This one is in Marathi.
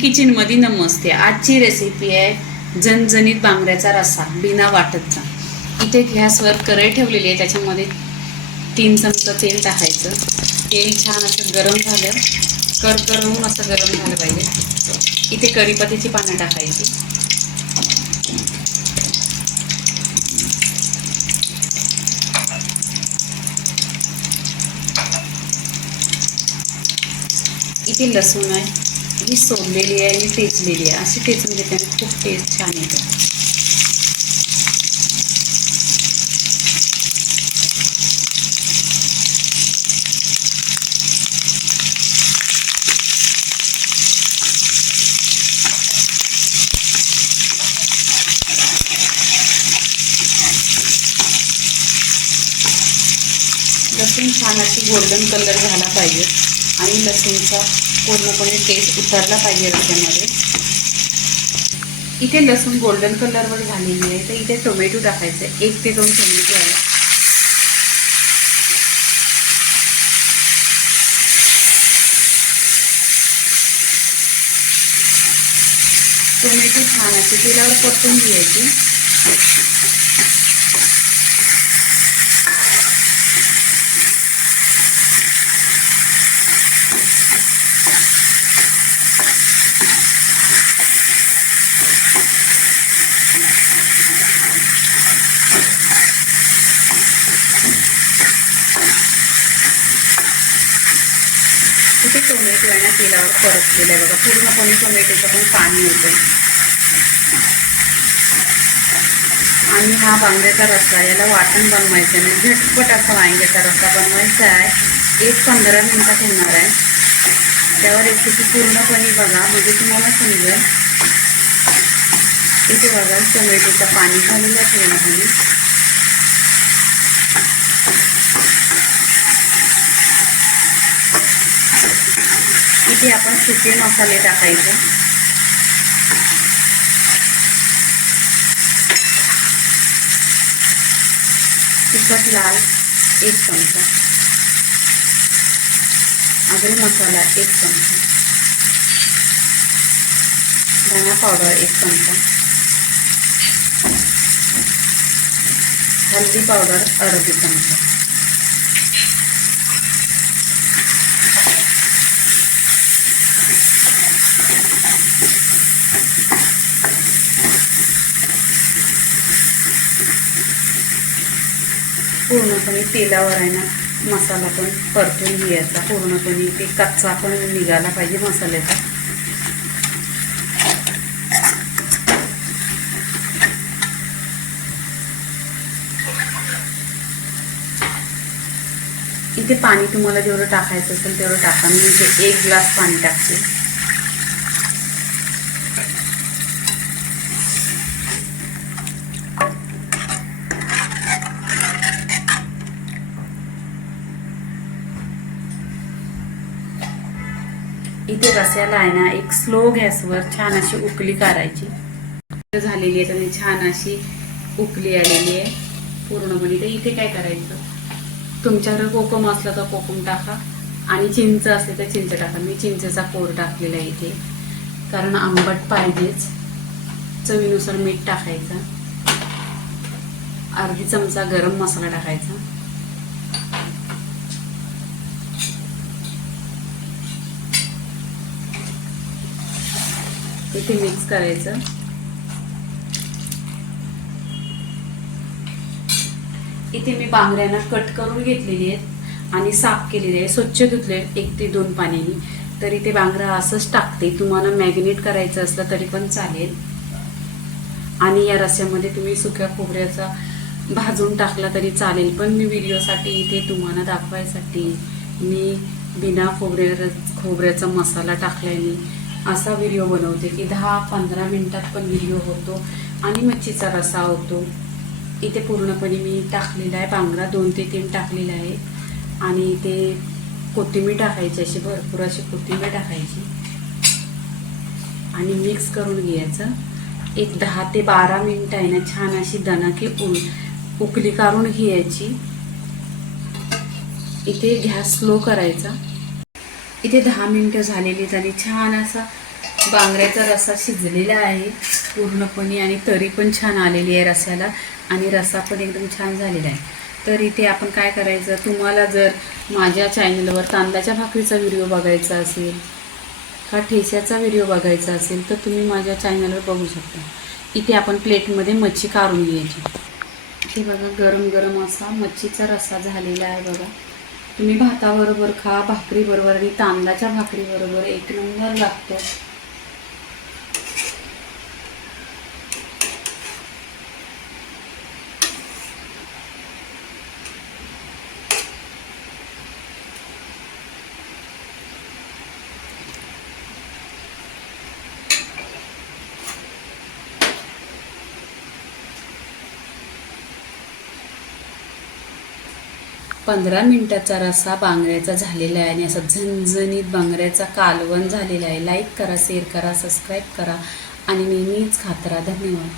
किचनमध्ये नमस्ते. आजची रेसिपी आहे झणझणीत बांगड्याचा रस्सा बिना वाटतचा. इथे गॅसवर करई ठेवलेली आहे त्याच्यामध्ये तीन चमचा तेल टाकायचं. तेल छान असं गरम झालं. करकरून असं गरम झालं पाहिजे. इथे कढीपत्त्याची पानं टाकायची. इथे लसूण आहे. ही सोडलेली आहे आणि टेचलेली आहे. अशी टेचून घेताना खूप टेस्ट छान येते. लसूण छान अशी गोल्डन कलर झाला पाहिजे. आणि लसूणचा पूर्णपणे टेस्ट उतरला पाहिजे रस्त्यामध्ये इथे लसूण गोल्डन कलरवर झालेली आहे. तर इथे टोमॅटो टाकायचे. एक ते दोन टोमॅटो आहे. टोमॅटो छान असते तेलावर परतून घ्यायचे. इथे टोमॅटो आहे ना तेलावर परतलेलं आहे बघा. पूर्णपणे टोमॅटोचं पण पाणी होतं आणि हा वांग्याचा रस्सा याला वाटण बनवायचं नाही म्हणजे झटपट असा वांग्याचा रस्सा बनवायचा आहे. एक पंधरा मिनटात होणार आहे. त्यावर रेसिपी पूर्णपणे बघा. म्हणजे तुम्हाला समजेल. इथे बघा टोमॅटोचं पाणी झालेलं आहे. पूर्णपणे इथे आपण सुके मसाले टाकायचे. तिखट लाल एक चमचा. आगरी मसाला एक चमचा. धना पावडर एक चमचा. हल्दी पावडर अर्धी चमचा. पूर्णपणे तेलावर आहे ना मसाला पण परतून घ्यायचा. पूर्णपणे ते कच्चा पण निघाला पाहिजे मसाल्याचा. इथे पाणी तुम्हाला जेवढं टाकायचं असेल तेवढं टाका. मी इथे एक ग्लास पाणी टाकते. इथे रस्याला आहे ना एक स्लो गॅसवर छान अशी उकली करायची झालेली आहे आणि छान अशी उकली आलेली आहे पूर्णपणे. तर इथे काय करायचं? तुमच्याकडे कोकम असलं तर कोकम टाका आणि चिंच असले तर चिंच टाका. मी चिंचेचा कोर टाकलेला आहे इथे. कारण आंबट पाहिजेच. चवीनुसार मीठ टाकायचं. अर्धी चमचा गरम मसाला टाकायचा. इथे मिक्स करायचं. इथे मी बांगड्यांना कट करून घेतलेली आहेत आणि साफ केलेली आहे. स्वच्छ धुतले एक ते दोन पाण्याने. तरी ते बांगडा असंच टाकते. तुम्हाला मॅग्नेट करायचं असलं तरी पण चालेल. आणि या रस्स्यामध्ये तुम्ही सुक्या खोबऱ्याचा भाजून टाकला तरी चालेल. पण मी व्हिडिओसाठी इथे तुम्हाला दाखवायसाठी मी बिना खोबऱ्या खोबऱ्याचा मसाला टाकल्याने असा व्हिडिओ बनवते की दहा पंधरा मिनटात पण व्हिडिओ होतो आणि मच्छीचा रसा होतो. इथे पूर्णपणे मी टाकलेला आहे. बांगडा दोन ते तीन टाकलेला आहे. आणि इथे कोथिंबीर टाकायची अशी भरपूर अशी कोथिंबीर टाकायची. आणि मिक्स करून घ्यायचं. एक दहा ते बारा मिनटं आहे ना छान अशी दणकी उल उकली काढून घ्यायची. इथे गॅस स्लो करायचा. इथे दहा मिनटं झालेलीत आणि छान असा बांगड्याचा रस्सा शिजलेला आहे पूर्णपणे आणि तरी पण छान आलेली आहे रस्स्याला आणि रस्सा पण एकदम छान झालेला आहे. तर इथे आपण काय करायचं? तुम्हाला जर माझ्या चॅनलवर तांदळाच्या भाकरीचा व्हिडिओ बघायचा असेल का ठेच्याचा व्हिडिओ बघायचा असेल तर तुम्ही माझ्या चॅनलवर बघू शकता. इथे आपण प्लेटमध्ये मच्छी काढून घ्यायची. हे बघा गरम गरम असा मच्छीचा रस्सा झालेला आहे बघा. तुम्ही भाताबरोबर खा भाकरीबरोबर आणि तांदळाच्या भाकरीबरोबर एक नंबर लागतो. पंधरा मिनटाचा रस्सा बांगड्याचा झालेला आहे आणि असा झणझणीत बांगड्याचा कालवण झालेला आहे. लाईक करा शेअर करा सबस्क्राईब करा. आणि नेहमीच खात राहा धन्यवाद.